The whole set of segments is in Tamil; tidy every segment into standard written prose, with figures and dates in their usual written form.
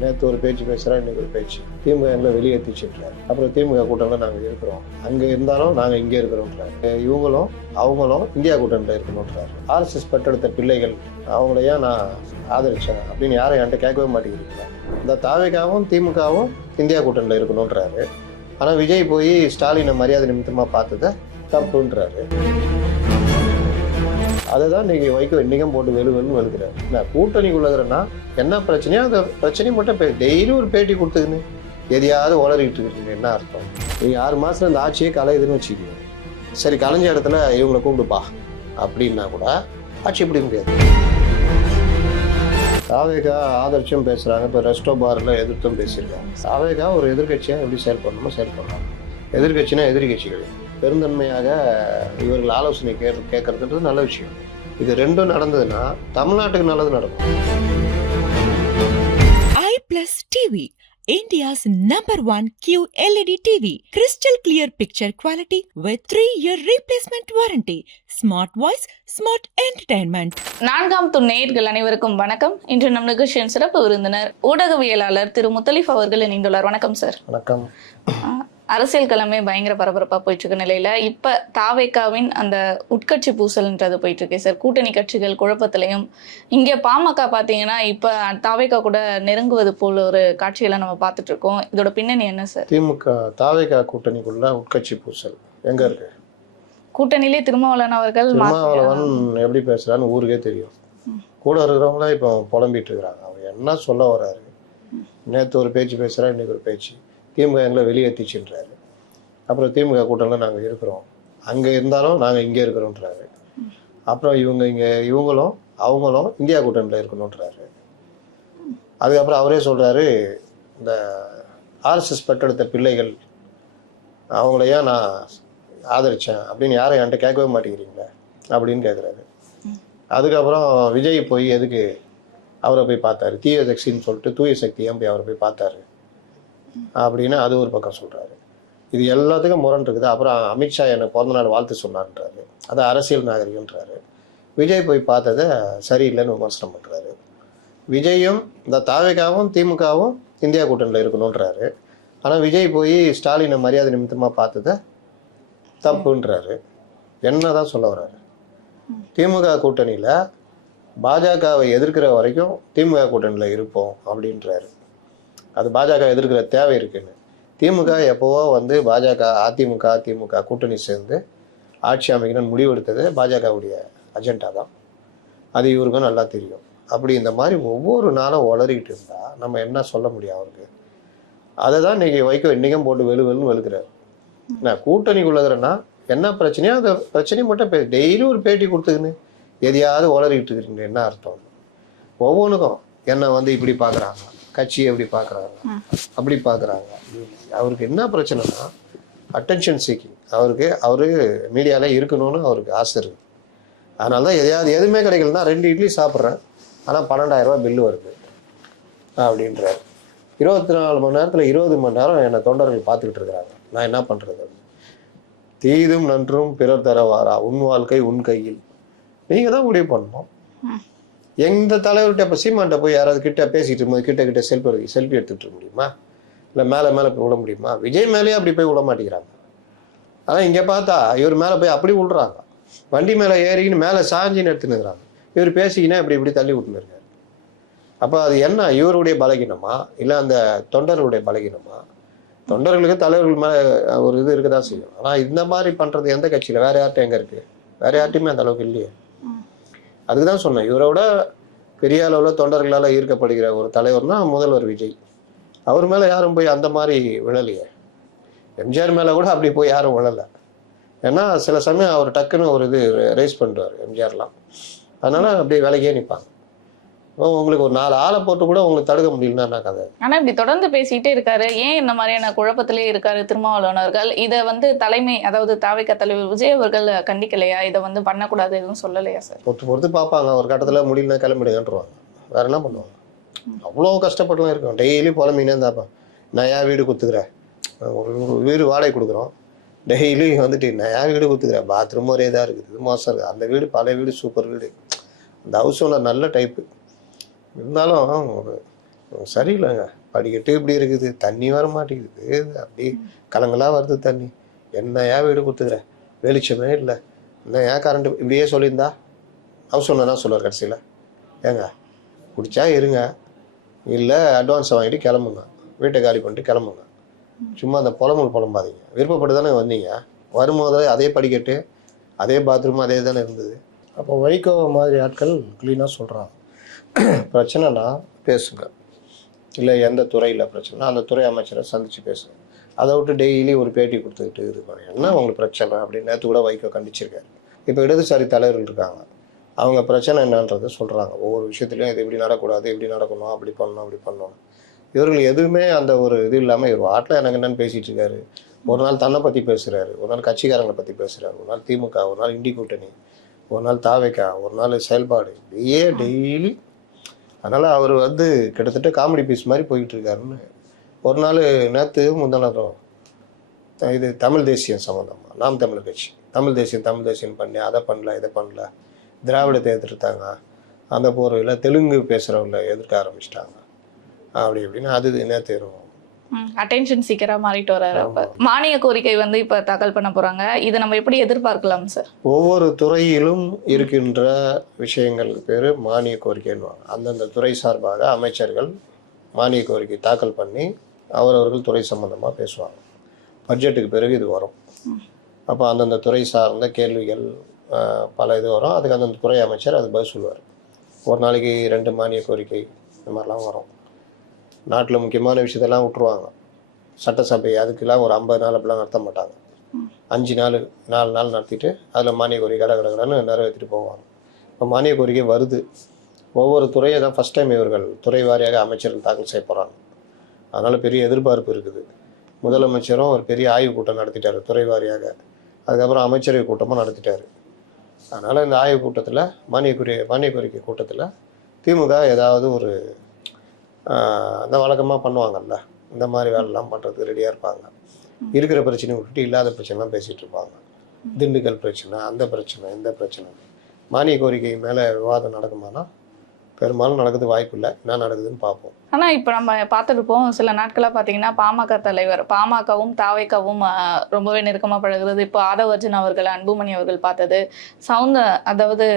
நேற்று ஒரு பேச்சு பேசுகிறேன், இன்னைக்கு ஒரு பேச்சு. திமுக எங்களை வெளியேற்றிச்சுன்றாரு. அப்புறம் திமுக கூட்டணியில் நாங்கள் இருக்கிறோம், அங்கே இருந்தாலும் நாங்கள் இங்கே இருக்கிறோன்றாரு. இவங்களும் அவங்களும் இந்தியா கூட்டணியில் இருக்கணுன்றாரு. ஆர்எஸ்எஸ் பெற்றெடுத்த பிள்ளைகள் அவங்கள ஏன் நான் ஆதரிச்சேன் அப்படின்னு யாரும் என்கிட்ட கேட்கவே மாட்டேங்கிறீங்களா? இந்த தாவேகாவும் திமுகவும் இந்தியா கூட்டணியில் இருக்கணுன்றாரு. ஆனால் விஜய் போய் ஸ்டாலினை மரியாதை நிமித்தமாக பார்த்ததை தப்புன்றாரு. அதை தான் நீங்கள் வைக்க இன்றைக்கும் போட்டு வெளுன்னு வெளுக்கிறார். நான் கூட்டணிக்குள்ளதுன்னா என்ன பிரச்சனையோ அந்த பிரச்சனையை மட்டும் டெய்லி ஒரு பேட்டி கொடுத்துக்குன்னு எதையாவது உளறிட்டு இருக்கீங்க. என்ன அர்த்தம்? நீங்கள் 6 மாதத்தில் இந்த ஆட்சியே கலையுதுன்னு வச்சுக்கோங்க. சரி, கலைஞ்ச இடத்துல இவங்களை கூப்பிடுப்பா அப்படின்னா கூட ஆட்சி பிடிக்க முடியாது. தாவேகா ஆதர்ஷம் பேசுகிறாங்க, இப்போ ரெஸ்டோ பாரில் எதிர்த்தும் பேசியிருக்காங்க. தாவேகா ஒரு எதிர்கட்சியாக எப்படி செயல்படணுமோ செயல்படலாம். எதிர்கட்சினா எதிரி கட்சிகள் பெருந்தன்மையாக இவர்கள் ஆலோசனை கேட்கறதுன்றது நல்ல விஷயம். இது ரெண்டும் நடந்ததுன்னா தமிழ்நாட்டுக்கு நல்லது நடக்கும். iPlus TV, India's #1 QLED TV, crystal clear picture quality with 3-year replacement warranty, smart voice, smart entertainment. 4ஆம் துணை நேயர்கள் அனைவருக்கும் வணக்கம். இன்று நம் நிகழ்ச்சியின் சிறப்பு விருந்தினர் ஊடகவியலாளர் திரு முத்தலிஃப் அவர்கள் இணைந்துள்ளார். வணக்கம் சார். வணக்கம். அரசியல் களமே பயங்கர பரபரப்பா போயிட்டு இருக்க நிலையில இப்ப தாவேகாவின் அந்த உட்கட்சி பூசல்ன்றது போயிட்டு இருக்கு சார். கூட்டணி கட்சிகள் குழப்பத்திலையும் இங்க பாமக பாத்தீங்கன்னா இப்ப தாவேகா கூட நெருங்குவது போல ஒரு காட்சிகளை நம்ம பார்த்துட்டு இருக்கோம். இதோட பின்னணி என்ன சார்? திமுக தாவேகா கூட்டணிக்குள்ள உட்கட்சி பூசல் எங்க இருக்கு? கூட்டணியிலே திருமாவளவன் அவர்கள் எப்படி பேசுறான்னு ஊருக்கே தெரியும். கூட இருக்கிறவங்களா இப்போ புலம்பிட்டு இருக்கிறாங்க. அவங்க என்ன சொல்ல வர்றாரு? நேற்று ஒரு பேச்சு பேசுறேன், இன்னைக்கு ஒரு பேச்சு. திமுக எங்களை வெளியேற்றிச்சுன்றாரு. அப்புறம் திமுக கூட்டணியில் நாங்கள் இருக்கிறோம், அங்கே இருந்தாலும் நாங்கள் இங்கே இருக்கிறோன்றாரு. அப்புறம் இவங்களும் அவங்களும் இந்தியா கூட்டணியில் இருக்கணுன்றாரு. அதுக்கப்புறம் அவரே சொல்கிறாரு, இந்த ஆர்எஸ்எஸ் பெற்றெடுத்த பிள்ளைகள் அவங்கள ஏன் நான் ஆதரித்தேன் அப்படின்னு யாரும் என்கிட்ட கேட்கவே மாட்டேங்கிறீங்களா அப்படின்னு கேட்குறாரு. அதுக்கப்புறம் விஜய் போய் எதுக்கு அவரை போய் பார்த்தாரு? தீய சக்தின்னு சொல்லிட்டு தூய சக்தி ஏன் போய் அவரை போய் பார்த்தாரு அப்படின்னு அது ஒரு பக்கம் சொல்கிறாரு. இது எல்லாத்துக்கும் முரண் இருக்குது. அப்புறம் அமித்ஷா எனக்கு பிறந்தநாள் வாழ்த்து சொன்னார்ன்றாரு. அது அரசியல் நாகரிகன்றாரு. விஜய் போய் பார்த்ததை சரியில்லைன்னு விமர்சனம் பண்ணுறாரு. விஜயும் இந்த தாவேகாவும் திமுகவும் இந்தியா கூட்டணியில் இருக்கணுன்றாரு. ஆனால் விஜய் போய் ஸ்டாலினை மரியாதை நிமித்தமாக பார்த்ததை தப்புன்றாரு. என்ன தான் சொல்ல வர்றாரு? திமுக கூட்டணியில் பாஜகவை எதிர்க்கிற வரைக்கும் திமுக கூட்டணியில் இருப்போம் அப்படின்றாரு. அது பாஜக எதிர்க்கிற தேவை இருக்குன்னு. திமுக எப்போவோ பாஜக அதிமுக கூட்டணி சேர்ந்து ஆட்சி அமைக்கணும்னு முடிவெடுத்தது பாஜகவுடைய அஜெண்டா தான். அது இவருக்கும் நல்லா தெரியும். அப்படி இந்த மாதிரி ஒவ்வொரு நாளும் உளறிக்கிட்டு இருந்தால் நம்ம என்ன சொல்ல முடியும் அவருக்கு? அதை தான் இன்னைக்கு வைக்க இன்றைக்கும் போட்டு வெளுன்னு வெளுக்கிறாரு. நான் கூட்டணிக்குள்ளதுன்னா என்ன பிரச்சனையோ அந்த பிரச்சனையை மட்டும் டெய்லி ஒரு பேட்டி கொடுத்துக்குன்னு எதையாவது உளறிக்கிட்டு இருக்கிறீங்க. என்ன அர்த்தம்? ஒவ்வொன்றுக்கும் என்ன இப்படி பார்க்குறாங்க, கட்சியை எப்படி பார்க்குறாங்க, அப்படி பார்க்குறாங்க. அவருக்கு என்ன பிரச்சனைனா அட்டென்ஷன் சீக்கிங். அவரு மீடியாவில் இருக்கணும்னு அவருக்கு ஆசை இருக்குது. அதனால தான் எதுவுமே கிடைக்கலன்னா 2 இட்லி சாப்பிட்றேன் ஆனால் 12,000 ரூபா பில்லு வருது அப்படின்றாரு. 24 மணி நேரத்தில் 20 மணி நேரம் என்னை தொண்டர்கள் பார்த்துக்கிட்டு இருக்கிறாங்க. நான் என்ன பண்ணுறது? தீதும் நன்றும் பிறர் தரவாரா, உன் வாழ்க்கை உன் கையில். நீங்கள் தான் முடிவு பண்ணணும். எந்த தலைவர்கிட்ட இப்போ சீமான்ட்ட போய் யாராவது கிட்ட பேசிகிட்டு இருக்கும்போது கிட்ட செல்ஃபி எடுத்துகிட்டு இருக்க முடியுமா? இல்லை மேலே போய் விட முடியுமா? விஜய் மேலேயே அப்படி போய் விட மாட்டேங்கிறாங்க. ஆனால் இங்கே பார்த்தா இவர் மேலே போய் அப்படி விடுறாங்க. வண்டி மேலே ஏறிக்கின்னு மேலே சாஞ்சின்னு எடுத்துனுக்குறாங்க. இவர் பேசிக்கினா இப்படி தள்ளி விட்டுன்னு இருக்காரு. அப்போ அது என்ன இவருடைய பலகீனமா இல்லை அந்த தொண்டர்களுடைய பலகீனமா? தொண்டர்களுக்கு தலைவர்கள் மேலே ஒரு இது இருக்க தான் செய்யும். ஆனால் இந்த மாதிரி பண்ணுறது எந்த கட்சியில் வேறு யார்கிட்ட எங்கே இருக்குது? வேறு யார்ட்டையுமே அந்த அளவுக்கு இல்லையே. அதுக்கு தான் சொன்னேன், இவரோட பெரிய அளவில் தொண்டர்களால் ஈர்க்கப்படுகிற ஒரு தலைவர்னா முதல்வர் விஜய். அவர் மேலே யாரும் போய் அந்த மாதிரி விழலையே. எம்ஜிஆர் மேலே கூட அப்படி போய் யாரும் விழலை. ஏன்னா சில சமயம் அவர் டக்குன்னு ஒரு இது ரைஸ் பண்ணிடுவார் எம்ஜிஆர்லாம். அதனால அப்படியே வேலைக்கே நிற்பாங்க. உங்களுக்கு ஒரு 4 ஆளை போட்டு கூட உங்களுக்கு தடுக்க முடியலன்னா என்ன கதை? ஆனா இப்படி தொடர்ந்து பேசிக்கிட்டே இருக்காரு. ஏன் இந்த மாதிரியான குழப்பத்திலே இருக்காரு திருமாவளவன் அவர்கள்? இதை தலைமை, அதாவது தாவேகா தலைவர் விஜய் அவர்கள் கண்டிக்கலையா? இதை பண்ணக்கூடாது எதுவும் சொல்லலையா சார்? பொறுத்து பார்ப்பாங்க. ஒரு கட்டத்தில் முடியலன்னா கிளம்பிடுங்கன்றுவாங்க. வேற என்ன பண்ணுவாங்க? அவ்வளோ கஷ்டப்பட்டுலாம் இருக்கும். டெய்லி புலம்பினே இருந்தாப்பா, நான் ஏன் வீடு கொடுத்துக்கிறேன், ஒரு வீடு வாடகை கொடுக்குறோம், டெய்லி நான் ஏன் வீடு கொடுத்துக்கிறேன், பாத்ரூம் ஒரே இதாக இருக்குது, இது மோசம் இருக்குது. அந்த வீடு பழைய வீடு, சூப்பர் வீடு, அந்த ஹவுஸ் ஓனர் நல்ல டைப்பு. இருந்தாலும் ஒரு சரியில்லைங்க. படிக்கட்டு இப்படி இருக்குது, தண்ணி வர மாட்டேங்குது, அப்படியே கலங்களாக வருது தண்ணி. என்னையா வீடு கொடுத்துக்கிற, வெளிச்சமே இல்லை, என்ன ஏன் கரண்ட்டு இப்படியே சொல்லியிருந்தா ஹவுஸ் ஓனர் தான் சொல்லுவார் கடைசியில். ஏங்க பிடிச்சா இருங்க, இல்லை அட்வான்ஸ் வாங்கிட்டு கிளம்புங்க, வீட்டை காலி பண்ணிட்டு கிளம்புங்க. சும்மா அந்த புலம்பாதீங்க. விருப்பப்பட்டு தானே வந்தீங்க, வரும்போது அதே படிக்கட்டு அதே பாத்ரூம் அதே தானே இருந்தது. அப்போ வைகோ மாதிரி ஆட்கள் க்ளீனாக சொல்கிறாங்க, பிரச்சனைனா பேசுங்க, இல்லை எந்த துறையில் பிரச்சனை அந்த துறை அமைச்சரை சந்தித்து பேசுங்க. அதை விட்டு டெய்லி ஒரு பேட்டி கொடுத்துக்கிட்டு இது பண்ணி என்ன உங்களுக்கு பிரச்சனை அப்படின்னு நேற்று கூட வைகோ கண்டிச்சிருக்காரு. இப்போ இடதுசாரி தலைவர்கள் இருக்காங்க, அவங்க பிரச்சனை என்னன்றதை சொல்கிறாங்க. ஒவ்வொரு விஷயத்துலையும் இது இப்படி நடக்கூடாது, இப்படி நடக்கணும், அப்படி பண்ணணும், அப்படி பண்ணணும். இவர்கள் எதுவுமே அந்த ஒரு இது இல்லாமல் இவர் ஆட்டில் எனக்கு என்னன்னு பேசிகிட்டு இருக்காரு. ஒரு நாள் தன்னை பற்றி பேசுகிறாரு, ஒரு நாள் கட்சிக்காரங்களை பற்றி பேசுகிறாரு, ஒரு நாள் திமுக, ஒரு நாள் இண்டி கூட்டணி, ஒரு நாள் தாவேக்கா, ஒரு நாள் செயல்பாடு, இப்படியே டெய்லி. அதனால் அவர் வந்து கிட்டத்தட்ட காமெடி பீஸ் மாதிரி போய்கிட்டு இருக்காருன்னு. ஒரு நாள் நேற்று முந்தானதும் இது தமிழ் தேசியம் சம்மந்தமாக நாம் தமிழர் கட்சி தமிழ் தேசியம் பண்ணி அதை பண்ணல இதை பண்ணல, திராவிடத்தை எதிர்த்தாங்க, அந்த போர்வையில் தெலுங்கு பேசுகிறவங்கள எதிர்க்க ஆரம்பிச்சிட்டாங்க அப்படி இப்படின்னு அது நேற்று இருக்கும். அட்டென்ஷன் சீக்கிரம் மாறிட்டு வர்றாரு. அப்ப மானிய கோரிக்கை வந்து இப்ப தாக்கல் பண்ண போறாங்க, இதை நம்ம எப்படி எதிர்பார்க்கலாம் சார்? ஒவ்வொரு துறையிலும் இருக்கின்ற விஷயங்களுக்கு பேர் மானிய கோரிக்கைன்னுவாங்க. அந்தந்த துறை சார்பாக அமைச்சர்கள் மானிய கோரிக்கை தாக்கல் பண்ணி அவரவர்கள் துறை சம்பந்தமாக பேசுவாங்க. பட்ஜெட்டுக்கு பிறகு இது வரும். அப்போ அந்தந்த துறை சார்ந்த கேள்விகள் பல இது வரும். அதுக்கு அந்தந்த துறை அமைச்சர் அது பதில் சொல்லுவார். ஒரு நாளைக்கு 2 மானிய கோரிக்கை இந்த மாதிரிலாம் வரும். நாட்டில் முக்கியமான விஷயத்தெல்லாம் விட்டுருவாங்க. சட்டசபை அதுக்கெல்லாம் ஒரு 50 நாள் அப்படிலாம் நடத்த மாட்டாங்க. 5 நாள் 4 நாள் நடத்திட்டு அதில் மானிய கோரிக்கை கடகடன்னு நிறைவேற்றிட்டு போவாங்க. இப்போ மானிய கோரிக்கை வருது. ஒவ்வொரு துறையை தான் ஃபஸ்ட் டைம் இவர்கள் துறை வாரியாக அமைச்சர்கள் தாக்கல் செய்ய போகிறாங்க. அதனால் பெரிய எதிர்பார்ப்பு இருக்குது. முதலமைச்சரும் ஒரு பெரிய ஆய்வு கூட்டம் நடத்திட்டார் துறை வாரியாக. அதுக்கப்புறம் அமைச்சரவை கூட்டமும் நடத்திட்டார். அதனால் இந்த ஆய்வு கூட்டத்தில் மானிய கோரிக்கை கூட்டத்தில் திமுக ஏதாவது ஒரு அந்த வழக்கமாக பண்ணுவாங்கல்ல, இந்த மாதிரி வேலைலாம் பண்ணுறதுக்கு ரெடியாக இருப்பாங்க. இருக்கிற பிரச்சனையை விட்டுட்டு இல்லாத பிரச்சனைலாம் பேசிகிட்டு இருப்பாங்க. திண்டுக்கல் பிரச்சனை, அந்த பிரச்சனை, இந்த பிரச்சனை. மானிய கோரிக்கை மேலே விவாதம் நடக்குமானா பெரும்பாலும் நடக்குது வாய்ப்பு இல்லை. என்ன நடக்குதுன்னு பார்ப்போம். ஆனால் இப்போ நம்ம பார்த்துருப்போம், சில நாட்களாக பார்த்தீங்கன்னா பாமக தலைவர் பாமகவும் தாவேக்காவும் ரொம்பவே நெருக்கமாக பழகிறது. இப்போ ஆதவ் அர்ஜுன் அவர்கள், அன்புமணி அவர்கள் பார்த்தது, அதாவது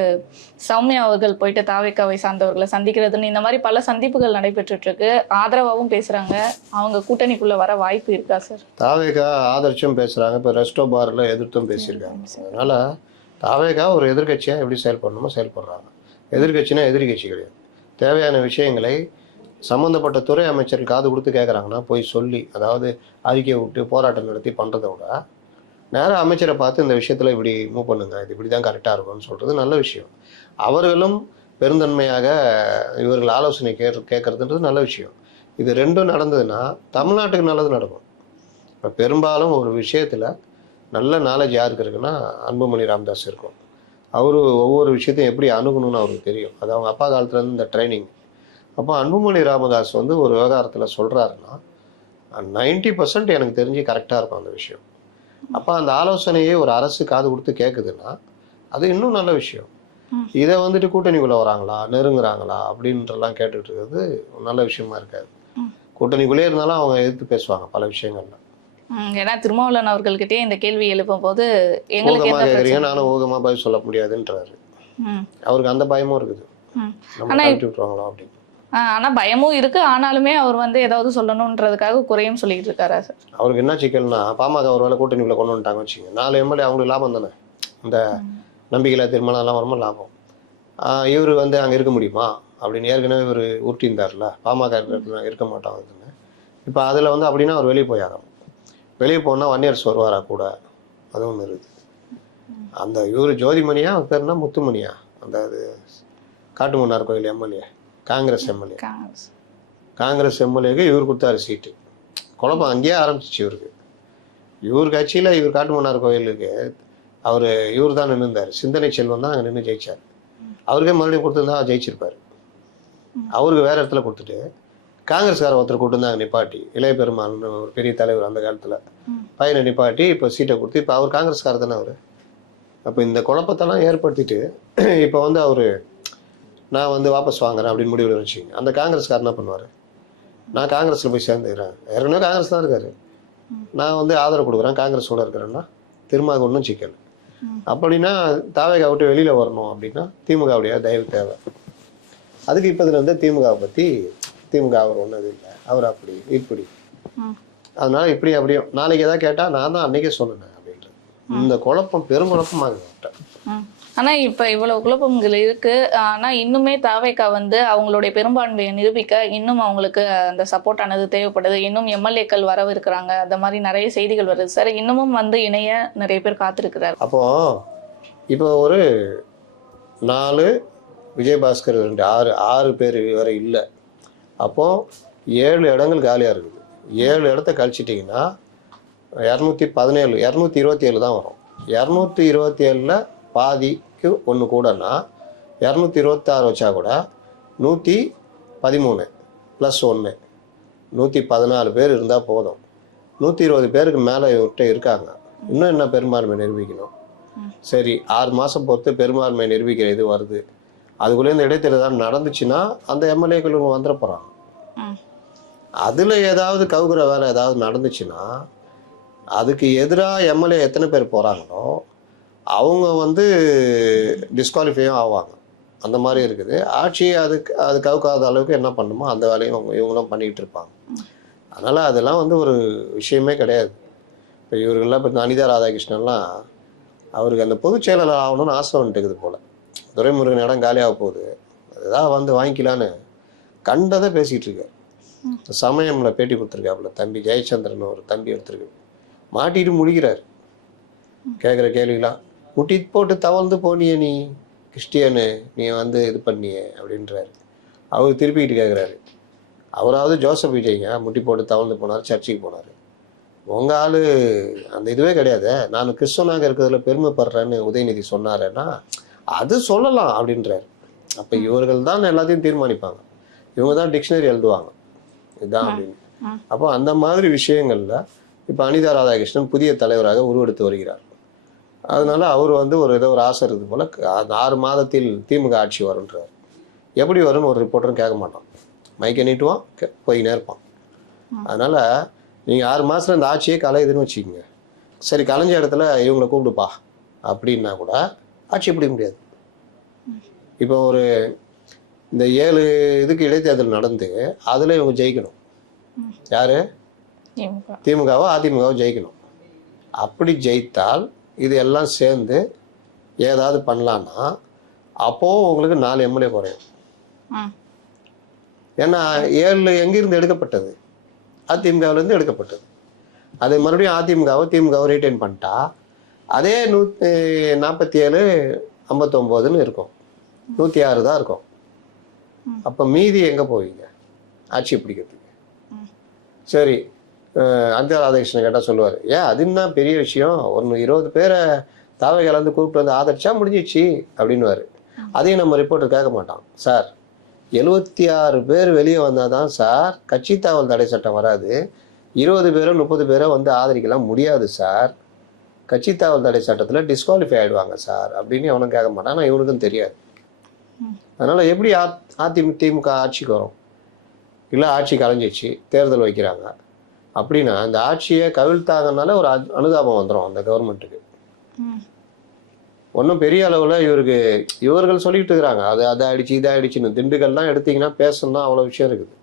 சௌமியா அவர்கள் போயிட்டு தாவேக்காவை சார்ந்தவர்களை சந்திக்கிறதுன்னு இந்த மாதிரி பல சந்திப்புகள் நடைபெற்றுட்டு இருக்கு. ஆதரவாகவும் பேசுகிறாங்க. அவங்க கூட்டணிக்குள்ளே வர வாய்ப்பு இருக்கா சார்? தாவேக்கா ஆதரிச்சும் பேசுகிறாங்க, இப்போ ரெஸ்டோ பாரில் எதிர்த்தும் பேசியிருக்காங்க. அதனால் தாவேக்கா ஒரு எதிர்கட்சியாக எப்படி செயல்படணுமோ செயல்படுறாங்க. எதிர்கட்சினா எதிரி கட்சி கிடையாது. தேவையான விஷயங்களை சம்மந்தப்பட்ட துறை அமைச்சர்கள் காது கொடுத்து கேட்குறாங்கன்னா போய் சொல்லி, அதாவது அறிக்கையை விட்டு போராட்டம் நடத்தி பண்ணுறதை விட நேராக அமைச்சரை பார்த்து இந்த விஷயத்தில் இப்படி மூவ் பண்ணுங்க, இது இப்படி தான் கரெக்டாக இருக்கும்னு சொல்கிறது நல்ல விஷயம். அவர்களும் பெருந்தன்மையாக இவர்கள் ஆலோசனை கேட்கறதுன்றது நல்ல விஷயம். இது ரெண்டும் நடந்ததுன்னா தமிழ்நாட்டுக்கு நல்லது நடக்கும். இப்போ பெரும்பாலும் ஒரு விஷயத்தில் நல்ல நாலேஜ் யாருக்கு இருக்குன்னா அன்புமணி ராமதாஸ் இருக்கும். அவர் ஒவ்வொரு விஷயத்தையும் எப்படி அணுகணும்னு அவருக்கு தெரியும். அது அவங்க அப்பா காலத்துலேருந்து இந்த ட்ரைனிங். அப்போ அன்புமணி ராமதாஸ் வந்து ஒரு விவகாரத்தில் சொல்கிறாருன்னா 90% எனக்கு தெரிஞ்சு கரெக்டாக இருக்கும் அந்த விஷயம். அப்போ அந்த ஆலோசனையே ஒரு அரசு காது கொடுத்து கேட்குதுன்னா அது இன்னும் நல்ல விஷயம். இதை வந்துட்டு கூட்டணிக்குள்ளே வராங்களா, நெருங்குறாங்களா அப்படின்றலாம் கேட்டுட்டு இருக்கிறது நல்ல விஷயமா இருக்காது. கூட்டணிக்குள்ளே இருந்தாலும் அவங்க எதிர்த்து பேசுவாங்க பல விஷயங்கள்ல. ஏன்னா திருமாவளவன் அவர்கள்கிட்டயே இந்த கேள்வி எழுப்பும் போது எங்களுக்கு நானும் ஊகமா பதில் சொல்ல முடியாதுன்றாரு. அவருக்கு அந்த பயமும் இருக்குது, நம்ம கழட்டி விட்டுருவாங்களா அப்படின்னு. ஆனா பயமும் இருக்கு. ஆனாலுமே அவர் வந்து ஏதாவது சொல்லணும்ன்றதுக்காக குறையும் சொல்லிட்டு இருக்காரா சார்? அவருக்கு என்ன சிக்கல்னா பாமக ஒரு வேலை கூட்டணிக்குள்ள கொண்டு வந்துட்டாங்க வச்சுங்க, 4 எம்எல்ஏ அவங்களுக்கு லாபம் தானே. இந்த நம்பிக்கையில்லா தீர்மானம் எல்லாம் வருமா லாபம். இவர் வந்து அங்கே இருக்க முடியுமா அப்படின்னு ஏற்கனவே இவர் உருட்டியிருந்தார்ல, பாமக இருக்க மாட்டாங்க. இப்போ அதில் வந்து அப்படின்னா அவர் வெளியே போயாகணும். வெளியே போனால் 1 இயர்ஸ் வருவாரா கூட, அது ஒன்று இருக்குது. அந்த இவர் ஜோதிமணியா அவர் பேர்னா முத்துமணியா, அந்த அது காட்டுமன்னார் கோயில் எம்எல்ஏ, காங்கிரஸ் எம்எல்ஏ, காங்கிரஸ் எம்எல்ஏக்கு இவர் கொடுத்தாரு சீட்டு. குழப்பம் அங்கேயே ஆரம்பிச்சிச்சு இவருக்கு. இவர் கட்சியில் இவர் காட்டுமன்னார் கோயிலுக்கு இவர் தான் நின்றுந்தார். சிந்தனை செல்வம் தான் அங்கே நின்று ஜெயிச்சார். அவருக்கே மறுபடியும் கொடுத்துருந்தா ஜெயிச்சிருப்பார். அவருக்கு வேற இடத்துல கொடுத்துட்டு காங்கிரஸ்கார ஒருத்தர் கூட்டிருந்தாங்க நிப்பாட்டி, இளைய பெருமாள்னு ஒரு பெரிய தலைவர் அந்த காலத்தில், பையனை நிப்பாட்டி இப்போ சீட்டை கொடுத்து இப்போ அவர் காங்கிரஸ்கார தானே அவர். அப்போ இந்த குழப்பத்தெல்லாம் ஏற்படுத்திட்டு இப்போ வந்து அவர் நான் வந்து வாபஸ் வாங்குறேன் அப்படின்னு முடிவில் வச்சுங்க. அந்த காங்கிரஸ்காரர் என்ன பண்ணுவார், நான் காங்கிரஸில் போய் சேர்ந்துக்கிறேன், ஏற்கனவே காங்கிரஸ் தான் இருக்காரு, நான் வந்து ஆதரவு கொடுக்குறேன், காங்கிரஸோட இருக்கிறேன்னா திரும்ப ஒன்றும் சிக்கல். அப்படின்னா தாவேகா விட்டு வெளியில் வரணும் அப்படின்னா திமுகவுடைய தயவு தேவை. அதுக்கு இப்போ இதில் வந்து திமுகவை பற்றி திமுக அவர் ஒன்றும் இது இல்லை, அவர் அப்படி இப்படி, அதனால இப்படி அப்படியும் நாளைக்கு எதாவது கேட்டால் நான் தான் அன்னைக்கே சொன்னேன் அப்படின்றது. இந்த குழப்பம் பெருங்குழப்பமாக ஆனா இப்ப இவ்வளவு குழப்பங்கள் இருக்கு. ஆனா இன்னுமே தாவேகா வந்து அவங்களுடைய பெரும்பான்மையை நிரூபிக்க இன்னும் அவங்களுக்கு அந்த சப்போர்ட் ஆனது தேவைப்படுது. இன்னும் எம்எல்ஏக்கள் வரவிருக்கிறாங்க, அந்த மாதிரி நிறைய செய்திகள் வருது சார். இன்னமும் வந்து இணைய நிறைய பேர் காத்திருக்கிறார். அப்போ இப்போ ஒரு 4 விஜயபாஸ்கர் 2 6 பேர் வரை இல்லை. அப்போ 7 இடங்கள் காலியாக இருக்குது. 7 இடத்த கழிச்சிட்டிங்கன்னா 217 227 தான் வரும். 227ல் பாதிக்கு ஒன்று கூடனா 226 வச்சா கூட 113 + 1 114 பேர் இருந்தால் போதும். 120 பேருக்கு மேலே இவர்கிட்ட இருக்காங்க. இன்னும் என்ன பெரும்பான்மை நிரூபிக்கணும்? சரி, 6 மாதம் பொறுத்து பெரும்பான்மை நிரூபிக்கிற இது வருது. அதுக்குள்ளே இந்த இடைத்தேர்தல் நடந்துச்சுன்னா அந்த எம்எல்ஏக்கள் வந்துட போகிறாங்க. அதில் ஏதாவது கவுகிற வேலை ஏதாவது நடந்துச்சுன்னா அதுக்கு எதிராக எம்எல்ஏ எத்தனை பேர் போகிறாங்களோ அவங்க வந்து டிஸ்குவாலிஃபையும் ஆவாங்க. அந்த மாதிரி இருக்குது. ஆட்சி அது கவுக்காத அளவுக்கு என்ன பண்ணுமோ அந்த வேலையும் அவங்க இவங்களும் பண்ணிக்கிட்டு இருப்பாங்க. அதனால் அதெல்லாம் வந்து ஒரு விஷயமே கிடையாது. இப்போ இவர்கள்லாம் இப்போ அனிதா ராதாகிருஷ்ணன்லாம் அவருக்கு அந்த பொதுச் செயலாளர் ஆகணும்னு ஆசை வந்துட்டுக்குது போல். துரைமுருகன் இடம் காலியாக போகுது, ஏதாவது வந்து வாங்கிக்கலான்னு கண்டதை பேசிகிட்டு இருக்கார். சமயமில் பேட்டி கொடுத்துருக்காப்புல தம்பி ஜெயச்சந்திரன் ஒரு தம்பி எடுத்துருக்கு, மாட்டிட்டு முடிக்கிறார். கேட்குற கேள்விலாம் முட்டி போட்டு தவழ்ந்து போனிய நீ கிறிஸ்டியனு, நீ வந்து இது பண்ணிய அப்படின்றாரு. அவர் திருப்பிக்கிட்டு கேட்குறாரு, அவராவது ஜோசப் விஜய்ங்க முட்டி போட்டு தவழ்ந்து போனார், சர்ச்சுக்கு போனார். உங்கள் ஆள் அந்த இதுவே கிடையாது, நான் கிறிஸ்தவனாக இருக்கிறதுல பெருமைப்படுறேன்னு உதயநிதி சொன்னாருன்னா அது சொல்லலாம் அப்படின்றாரு. அப்போ இவர்கள் தான் எல்லாத்தையும் தீர்மானிப்பாங்க, இவங்க தான் டிக்ஷனரி எழுதுவாங்க இதுதான் அப்படின்னு. அப்போ அந்த மாதிரி விஷயங்களில் இப்போ அனிதா ராதாகிருஷ்ணன் புதிய தலைவராக உருவெடுத்து வருகிறார். அதனால அவர் வந்து ஏதோ ஒரு ஆசை இருக்குது போல், 6 மாதத்தில் திமுக ஆட்சி வரும்ன்றார். எப்படி வரும்னு ஒரு ரிப்போர்ட்டரும் கேட்க மாட்டான், மைக்கை நீட்டுவான், போயினே இருப்பான். அதனால் நீங்கள் 6 மாதத்தில் இந்த ஆட்சியே கலையுதுன்னு வச்சுக்கோங்க. சரி, கலைஞ்ச இடத்துல இவங்களை கூப்பிடுப்பா அப்படின்னா கூட ஆட்சி பிடிக்க முடியாது. இப்போ இந்த 7 இதுக்கு இடைத்தேர்தல் நடந்து அதில் இவங்க ஜெயிக்கணும். யார்? திமுகவோ அதிமுகவோ ஜெயிக்கணும். அப்படி ஜெயித்தால் இது எல்லாம் சேர்ந்து ஏதாவது பண்ணலான்னா அப்போது உங்களுக்கு 4 எம்எல்ஏ குறையும். ஏன்னா 7 எங்கிருந்து எடுக்கப்பட்டது? அதிமுகவிலேருந்து எடுக்கப்பட்டது. அது மறுபடியும் திமுகவை ரீட்டைன் பண்ணிட்டா அதே 147 59ன்னு இருக்கும், 106 தான் இருக்கும். அப்போ மீதி எங்கே போவீங்க ஆட்சி பிடிக்கிறதுக்கு? சரி, அனிதா ராதாகிருஷ்ணன் கேட்டால் சொல்லுவார், ஏன் அதுன்னா பெரிய விஷயம், 20 பேரை தாவேகாலேருந்து கூப்பிட்டு வந்து ஆதரிச்சா முடிஞ்சிச்சு அப்படின்னுவார். அதையும் நம்ம ரிப்போர்ட்டர் கேட்க மாட்டான். சார், 76 பேர் வெளியே வந்தால் தான் சார் கட்சி தாவல் தடை சட்டம் வராது, 20 பேரோ 30 பேரோ வந்து ஆதரிக்கலாம் முடியாது சார், கட்சி தாவல் தடை சட்டத்தில் டிஸ்குவாலிஃபை ஆகிடுவாங்க சார் அப்படின்னு அவனும் கேட்க மாட்டான். ஆனால் இவனுக்கும் தெரியாது. அதனால் எப்படி திமுக ஆட்சிக்கு வரும்? இல்லை ஆட்சி கலைஞ்சிச்சு, தேர்தல் வைக்கிறாங்க அப்படின்னா அந்த ஆட்சியை கவிழ்த்தாங்கனால ஒரு அனுதாபம் வந்துடும் அந்த கவர்மெண்ட்டுக்கு. ஒன்றும் பெரிய அளவில் இவர்கள் சொல்லிட்டு இருக்கிறாங்க, அதை ஆயிடுச்சு இதை ஆயிடுச்சுன்னு. திண்டுக்கல்லாம் எடுத்தீங்கன்னா பேசணும்னா அவ்வளோ விஷயம் இருக்குது.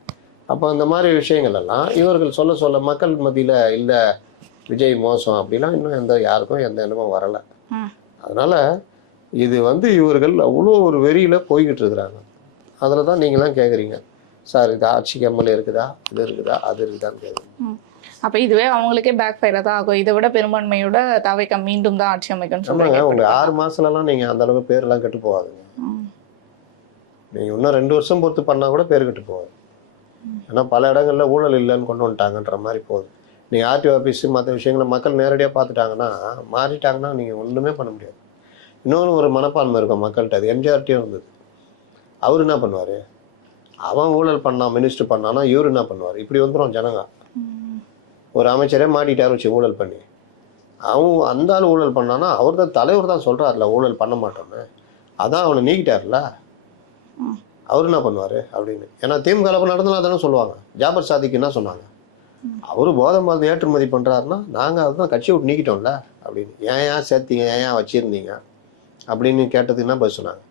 அப்போ அந்த மாதிரி விஷயங்கள் எல்லாம் இவர்கள் சொல்ல மக்கள் மத்தியில் இல்லை விஜய் மோசம் அப்படிலாம் இன்னும் யாருக்கும் எந்த எண்ணமும் வரலை. அதனால இது இவர்கள் அவ்வளோ ஒரு வெறியில் போய்கிட்டு இருக்கிறாங்க. அதில் தான் நீங்களாம் கேட்குறீங்க, சார் இது ஆட்சிக்கு எம்எல்ஏ இருக்குதா, இது இருக்குதா, அது இருக்குதான்னு கேட்குறீங்க. அப்போ இதுவே அவங்களுக்கே பேக் ஃபயராக தான் ஆகும். இதை விட பெரும்பான்மையோட தாவேகா மீண்டும் தான் ஆட்சி அமைக்கணும்னு சொல்லுவாங்க. உங்களுக்கு 6 மாதம்லாம் நீங்கள் அந்த அளவுக்கு பேரெல்லாம் கெட்டு போகாதுங்க. நீங்கள் இன்னும் 2 வருஷம் பொறுத்து பண்ணால் கூட பேர் கெட்டு போகாது. ஏன்னா பல இடங்களில் ஊழல் இல்லைன்னு கொண்டு வந்துட்டாங்கன்ற மாதிரி போகுது. நீங்கள் ஆர்டிஓ ஆஃபீஸு மற்ற விஷயங்களை மக்கள் நேரடியாக பார்த்துட்டாங்கன்னா மாறிட்டாங்கன்னா நீங்கள் ஒன்றுமே பண்ண முடியாது. இன்னொன்று ஒரு மனப்பான்மை இருக்கும் மக்கள்கிட்ட, அது எம்ஜிஆர்டியும் இருந்தது. அவர் என்ன பண்ணுவார், அவன் ஊழல் பண்ணான் மினிஸ்டர் பண்ணானா இவர் என்ன பண்ணுவார், இப்படி வந்துடும் ஜனங்க. ஒரு அமைச்சரே மாட்டிட்டார் வச்சு ஊழல் பண்ணி, அவன் அந்த ஆள் ஊழல் பண்ணானா அவர் தான் தலைவர் தான் சொல்கிறார்ல ஊழல் பண்ண மாட்டோன்னு, அதான் அவனை நீக்கிட்டார்ல. அவர் என்ன பண்ணுவார் அப்படின்னு. ஏன்னா திமுக நடந்தலாம் தானே சொல்லுவாங்க. ஜாபர் சாதிக்கு என்ன சொன்னாங்க, அவரு போதை மருந்து ஏற்றுமதி பண்ணுறாருன்னா நாங்கள் அதுதான் கட்சியை விட்டு நீக்கிட்டோம்ல அப்படின்னு. ஏன் சேர்த்தீங்க, ஏன் வச்சுருந்தீங்க அப்படின்னு கேட்டதுக்கு என்ன பதில் சொன்னாங்க,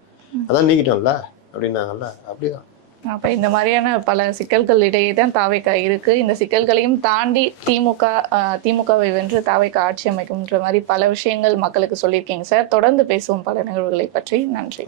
அதான் நீக்கிட்டோம்ல அப்படின்னாங்கல்ல. அப்படிதான். அப்ப இந்த மாதிரியான பல சிக்கல்கள் இடையே தான் தாவேக்கா இருக்கு. இந்த சிக்கல்களையும் தாண்டி திமுகவை வென்று தாவேக்கா ஆட்சி அமைக்கும்ன்ற மாதிரி பல விஷயங்கள் மக்களுக்கு சொல்லியிருக்கீங்க சார். தொடர்ந்து பேசுவோம் பல நிகழ்வுகளை பற்றி. நன்றி.